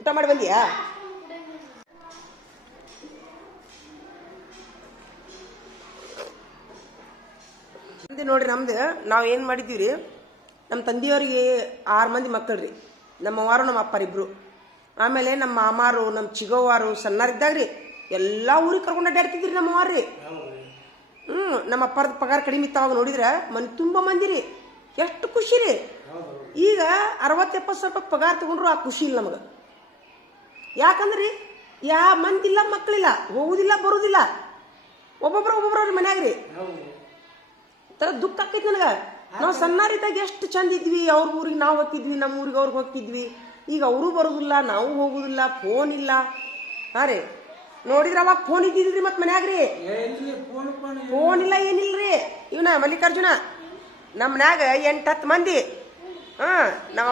ಊಟ ಮಾಡಿ ಬಂದಿಯಾ? ನಮ್ದು ನೋಡ್ರಿ, ನಮ್ದು ನಾವು ಏನು ಮಾಡಿದ್ದೀವಿ, ನಮ್ಮ ತಂದೆಯವ್ರಿಗೆ 6 ಮಂದಿ ಮಕ್ಕಳ್ರಿ. ನಮ್ಮವಾರು ನಮ್ಮ ಅಪ್ಪರಿಬ್ರು, ಆಮೇಲೆ ನಮ್ಮ ಮಾಮಾರು, ನಮ್ಮ ಚಿಗೋವಾರು ಸಣ್ಣರಿದ್ದಾಗ್ರಿ ಎಲ್ಲ ಊರಿಗೆ ಕರ್ಕೊಂಡು ಅಡ್ಡಾಡ್ತಿದ್ರಿ ನಮ್ಮವಾರ್ರಿ. ನಮ್ಮ ಅಪ್ಪರದ ಪಗಾರ ಕಡಿಮೆ ಇತ್ತಾವಾಗ ನೋಡಿದ್ರೆ ಮನೆ ತುಂಬ ಮಂದಿ ರೀ, ಎಷ್ಟು ಖುಷಿ ರೀ. ಈಗ 60-70 ಸಾವಿರ ರೂಪಾಯಿ ಪಗಾರ ತಗೊಂಡ್ರು ಆ ಖುಷಿ ಇಲ್ಲ ನಮಗೆ. ಯಾಕಂದ್ರಿ ಮಂದಿ ಇಲ್ಲ, ಮಕ್ಕಳಿಲ್ಲ, ಹೋಗುದಿಲ್ಲ ಬರುದಿಲ್ಲ, ಒಬ್ಬೊಬ್ರವ್ರ ಮನ್ಯಾಗ್ರಿ. ತರ ದುಃಖ ಆಕೈತಿ ನನಗೆ. ನಾವು ಸಣ್ಣರಿದ್ದಾಗ ಎಷ್ಟು ಚಂದ ಇದ್ವಿ, ಅವ್ರ ಊರಿಗೆ ನಾವು ಹೋಗ್ತಿದ್ವಿ, ನಮ್ಮ ಊರಿಗೆ ಅವ್ರಿಗೆ ಹೋಗ್ತಿದ್ವಿ. ಈಗ ಅವರು ಬರುದಿಲ್ಲ, ನಾವು ಹೋಗುದಿಲ್ಲ, ಫೋನ್ ಇಲ್ಲ. ಹಾ ರೀ, ನೋಡಿದ್ರ ಅವಾಗ ಫೋನ್ ಇದ್ದಿಲ್ರಿ, ಮತ್ ಮನ್ಯಾಗ್ರಿ ಫೋನ್ ಇಲ್ಲ, ಏನಿಲ್ರಿ. ಇವನ ಮಲ್ಲಿಕಾರ್ಜುನ ನಮ್ಮ ಮನ್ಯಾಗ 8-10 ಮಂದಿ. ನಮ್ಮ